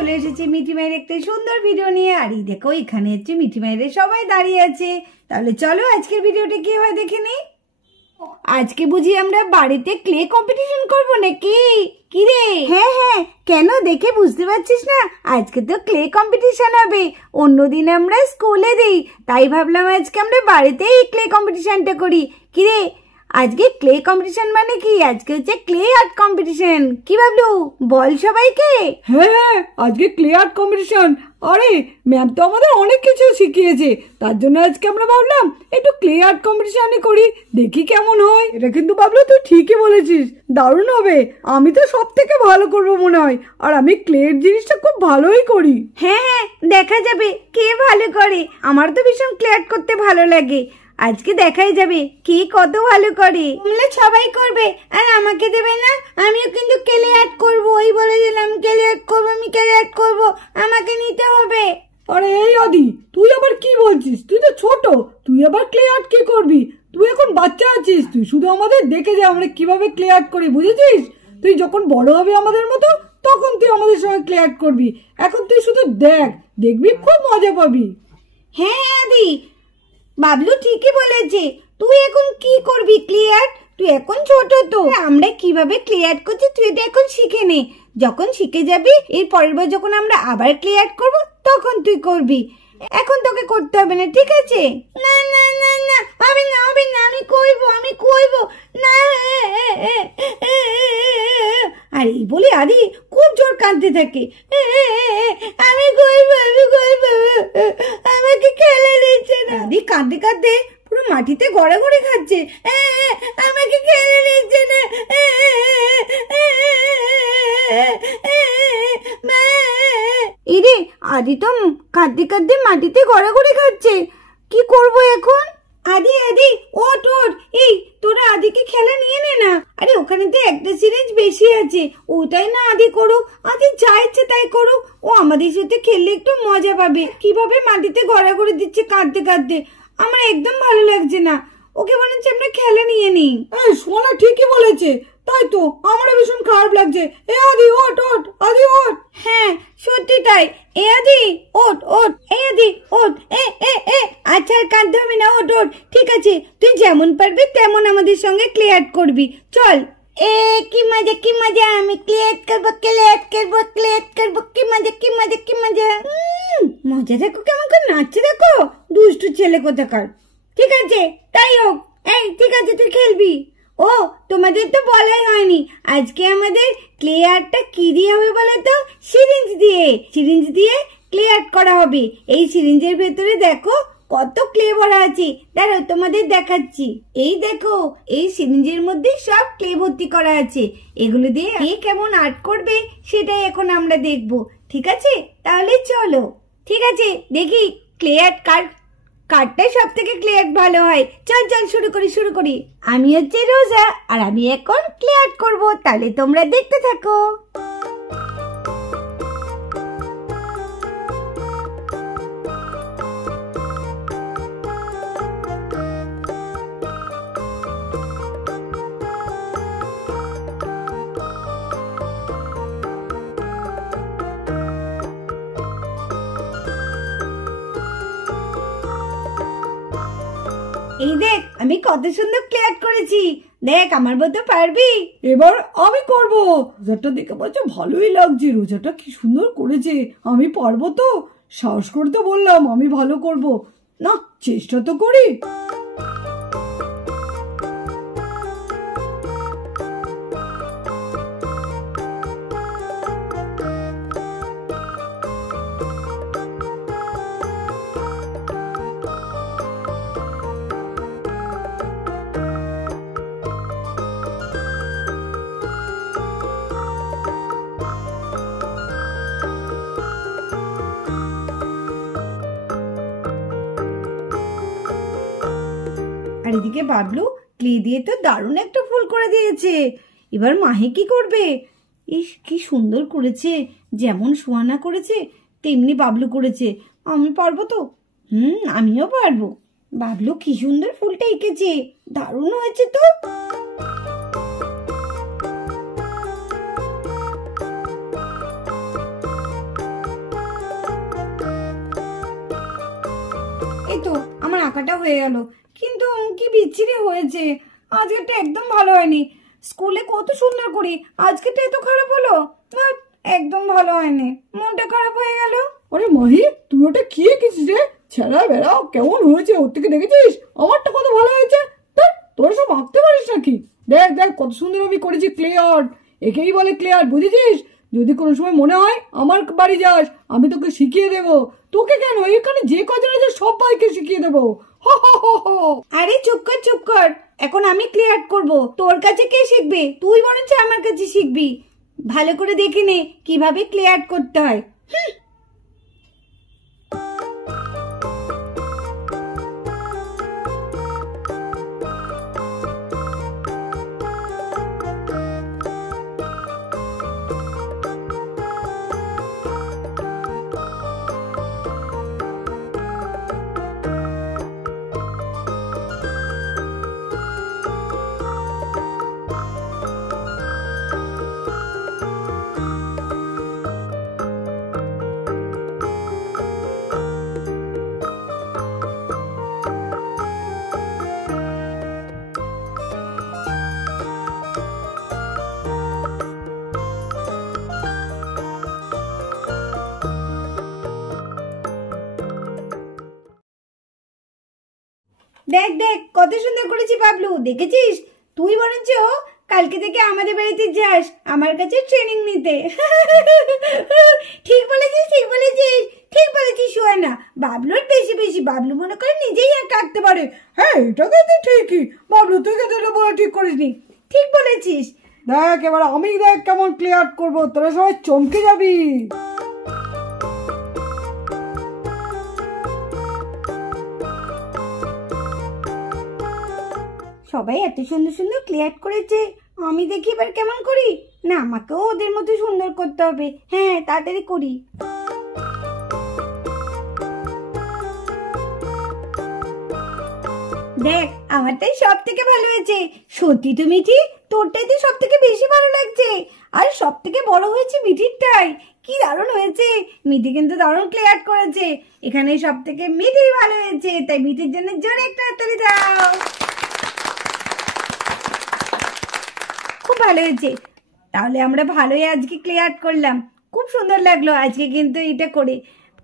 চলে এসেছি মিঠি মায়ের একটা সুন্দর ভিডিও নিয়ে। আর এই দেখো এখানে হচ্ছে মিঠি মায়ের সবাই দাঁড়িয়ে আছে। তাহলে চলো আজকের ভিডিওটা কি হয় দেখে নেই। আজকে বুঝি আমরা বাড়িতে ক্লে কম্পিটিশন করবো নাকি? কি রে? হ্যাঁ হ্যাঁ, কেন দেখে বুঝতে পারছিস না? আজকে তো ক্লে কম্পিটিশন হবে। অন্যদিন আমরা স্কুলে দিই, তাই ভাবলাম আজকে আমরা বাড়িতেই ক্লে কম্পিটিশনটা করি। কি রে, আজকে ক্লে কম্পিটিশন মানে কি? আজকে হচ্ছে ক্লে আর্ট কম্পিটিশন। কি ভাবলু বল সবাইকে? হ্যাঁ হ্যাঁ, আজকে ক্লে আর্ট কম্পিটিশন। আরে ম্যাম তো আমাদের অনেক কিছু শিখিয়েছে, তার জন্য আজকে আমরা ভাবলাম একটু ক্লে আর্ট কম্পিটিশনই করি, দেখি কেমন হয়। এটা কিন্তু ভাবলো তুই ঠিকই বলেছিস, দারুণ হবে। আমি তো সব থেকে ভালো করবো মনে হয়, আর আমি ক্লের জিনিসটা খুব ভালোই করি। হ্যাঁ হ্যাঁ, দেখা যাবে কে ভালো করে। আমার তো ভীষণ ক্লে আর্ট করতে ভালো লাগে। আজকে দেখাই যাবে কে কত ভালো করে। তোমরা সবাই করবে আর আমাকে দেবে না? আমিও কিন্তু ক্লে আর্ট করবো, ওই বলে দিলাম ক্লে আর্ট করবো, আমি ক্লে আর্ট করবো, আমাকে নিতে হবে। আরে এই আদি, তুই আবার কি বলছিস? তুই তো ছোট, তুই আবার ক্লে আর্ট কি করবি? তুই এখন বাচ্চা আছিস, তুই শুধু আমাদের দেখে যা আমরা কিভাবে ক্লে আর্ট করি, বুঝেছিস? তুই যখন বড় হবে আমাদের মতো, তখন তুই আমাদের সঙ্গে ক্লে আর্ট করবি। এখন তুই শুধু দেখ, দেখবি খুব মজা পাবি। হ্যাঁ আদি, বাবলু ঠিকই বলেছে। তুই এখন কি করবি ক্লে আর্ট? তুই এখন ছোট, তো আমরা কিভাবে ক্লে আর্ট করছি তুই এটা এখন শিখে নে। যখন শিখে যাবি, এর পরের বার যখন আমরা আবার ক্লে আর্ট করবো তখন তুই করবি। এখন তোকে করতে হবে না, ঠিক আছে? না না না না, হবে না হবে না, আমি করবো আমি করবো না। আর এই বলে আদি খুব জোর কাঁদতে থাকে। আমি করবো আমি করবো, আমাকে খেলে দিচ্ছে না। আদি কাঁদতে কাঁদতে পুরো মাটিতে গড়াগড়ি খাচ্ছে। আমাকে খেলে দিচ্ছে না। এরে, আদি তো কাঁদতে কাঁদতে মাটিতে গড়াগড়ি খাচ্ছে। কি করব এখন? আদি আদি ওঠ ওঠ, এই তোরা আদিকে খেলা নিয়ে নে না। আরে ওখানে তো একটা সিরিঞ্জ বেশি আছে, ওটাই না আদি করুক। আদি যা ইচ্ছে তাই করুক, ও আমাদের সাথে খেললে একটু মজা পাবে। কিভাবে মাটিতে গড়াগড়ি দিচ্ছে কাঁদতে কাঁদতে, আমার একদম ভালো লাগছে না। ওকে মনে হচ্ছে আমরা খেলা নিয়ে নিই। সোনা ঠিকই বলেছে, তাই তো আমারও ভীষণ খারাপ লাগছে। এ আদি ওঠ ওঠ, আদি ওঠ। হ্যাঁ সত্যি তাই। এ আদি ওঠ ওঠ, এ আদি ওঠ। আচ্ছা আর কাঁদতে হবে না, ওঠ ওঠ। ঠিক আছে, তুই যেমন পারবি তেমন আমাদের সঙ্গে ক্লে আর্ট করবি। চল। কি মজা কি মজা, আমি ক্লে আর্ট করবো ক্লে আর্ট করবো ক্লে আর্ট করবো। কি মজা কি মজা কি মজা। মজা দেখো কেমন করে নাচছে, দেখো দুষ্টু ছেলে কোথাকার। ঠিক আছে তাই হোক। এই ঠিক আছে, তুই খেলবি। ও তোমাদের তো বলাই হয়নি, আজকে আমাদের ক্লে আর্টটা কি দিয়ে হবে বলে তো? সিরিঞ্জ দিয়ে। সিরিঞ্জ দিয়ে ক্লে আর্ট করা হবে। এই সিরিঞ্জের ভেতরে দেখো কত ক্লে ভরা আছে, দাঁড়াও তোমাদের দেখাচ্ছি। এই দেখো, এই সিরিঞ্জের মধ্যে সব ক্লে ভর্তি করা আছে। এগুলো দিয়ে কে কেমন আর্ট করবে সেটাই এখন আমরা দেখবো। ঠিক আছে, তাহলে চলো। ঠিক আছে, দেখি ক্লে আর্ট কার্ডটাই সব থেকে ক্লে আর্ট ভালো হয়। চল চল শুরু করি শুরু করি। আমি হচ্ছে রোজা, আর আমি এখন ক্লে আর্ট করবো, তাহলে তোমরা দেখতে থাকো। এই দেখ আমি কত সুন্দর ক্লে আর্ট করেছি, দেখ আমার মতো পারবি? এবার আমি করব। রোজাটা দেখে বলছে ভালোই লাগছে, রোজাটা কি সুন্দর করেছে। আমি পারবো তো? সাহস করতে বললাম, আমি ভালো করব না, চেষ্টা তো করি। আর এদিকে বাবলু ক্লে দিয়ে তো দারুণ একটা ফুল করে দিয়েছে। এবার মাহি কি করবে? ইস কি সুন্দর করেছে, যেমন সুহানা করেছে তেমনি বাবলু করেছে। আমি পারবো তো? আমিও পারবো। বাবলু কি সুন্দর ফুলটা এঁকেছে, দারুণ হয়েছে তো। তো আমার আঁকাটা হয়ে গেল, কিন্তু কি বিচ্ছিরি হয়েছে। আজকেরটা একদম ভালো হয়নি। স্কুলে কত সুন্দর করি, আজকেরটা এত খারাপ হলো। একদম ভালো হয়নি, মনটা খারাপ হয়ে গেল। আরে মাহি, তুই ওটা কি এঁকেছিস রে? ছেঁড়া বেড়া কেমন হয়েছে, ওর থেকে দেখেছিস? আমারটা কত ভালো হয়েছে। তোরা সব আঁকতে পারিস নাকি? দেখ দেখ কত সুন্দর আমি করেছি ক্লে আর্ট। একেই বলে ক্লে আর্ট, বুঝেছিস? যদি কোনো সময় মনে হয় আমার বাড়ি যাস, আমি তোকে শিখিয়ে দেবো। তোকে কেন, এখানে যে কজন আছে সবাইকে শিখিয়ে দেবো। আরে চুপ কর চুপ কর, এখন আমি ক্লে আর্ট করবো, তোর কাছে কে শিখবে? তুই বরঞ্চ আমার কাছে শিখবি। ভালো করে দেখে নে কিভাবে ক্লে আর্ট করতে হয়। দেখ দেখ কত সুন্দর করেছি বাবলু, দেখেছিস? তুই বরঞ্চ কালকে থেকে আমাদের বাড়িতে যাস আমার কাছে ট্রেনিং নিতে। ঠিক বলেছিস ঠিক বলেছিস ঠিক বলেছিস সোহানা। বাবলুর বেশি বেশি, বাবলু মনে করে নিজেই একা আঁকতে পারে। হ্যাঁ, এটা কিন্তু ঠিকই। বাবলু, তুই কিন্তু এটা বলা ঠিক করিসনি। ঠিক বলেছিস। দেখ এবার আমি দেখ কেমন ক্লে আর্ট করবো, তোরা সবাই চমকে যাবি। সবাই এত সুন্দর সুন্দর ক্লে আর্ট করেছে, আমি দেখি এবার কেমন করি। না, আমাকেও ওদের মতো সুন্দর করতে হবে। হ্যাঁ, তাড়াতাড়ি করি। দেখ আমারটাই সব থেকে ভালো হয়েছে। সত্যি তো মিঠি, তোরটাই তো সব থেকে বেশি ভালো লাগছে। আর সব থেকে বড় হয়েছে মিঠিরটাই। কি দারুণ হয়েছে। মিঠি কিন্তু দারুণ ক্লে আর্ট করেছে। এখানে সব থেকে মিঠি ভালো হয়েছে, তাই মিঠির জন্য জোরে একটা হাততালি দাও। খুব ভালো হয়েছে। তাহলে আমরা ভালোই আজকে ক্লে আর্ট করলাম, খুব সুন্দর লাগলো আজকে কিন্তু এটা করে।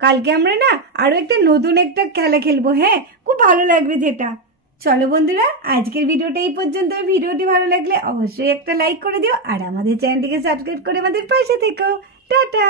কালকে আমরা না আরো একটা নতুন একটা খেলা খেলবো। হ্যাঁ, খুব ভালো লাগবে যেটা। চলো বন্ধুরা, আজকের ভিডিওটা এই পর্যন্ত। ভিডিওটি ভালো লাগলে অবশ্যই একটা লাইক করে দিও, আর আমাদের চ্যানেলটিকে সাবস্ক্রাইব করে আমাদের পাশে থেকো। টাটা।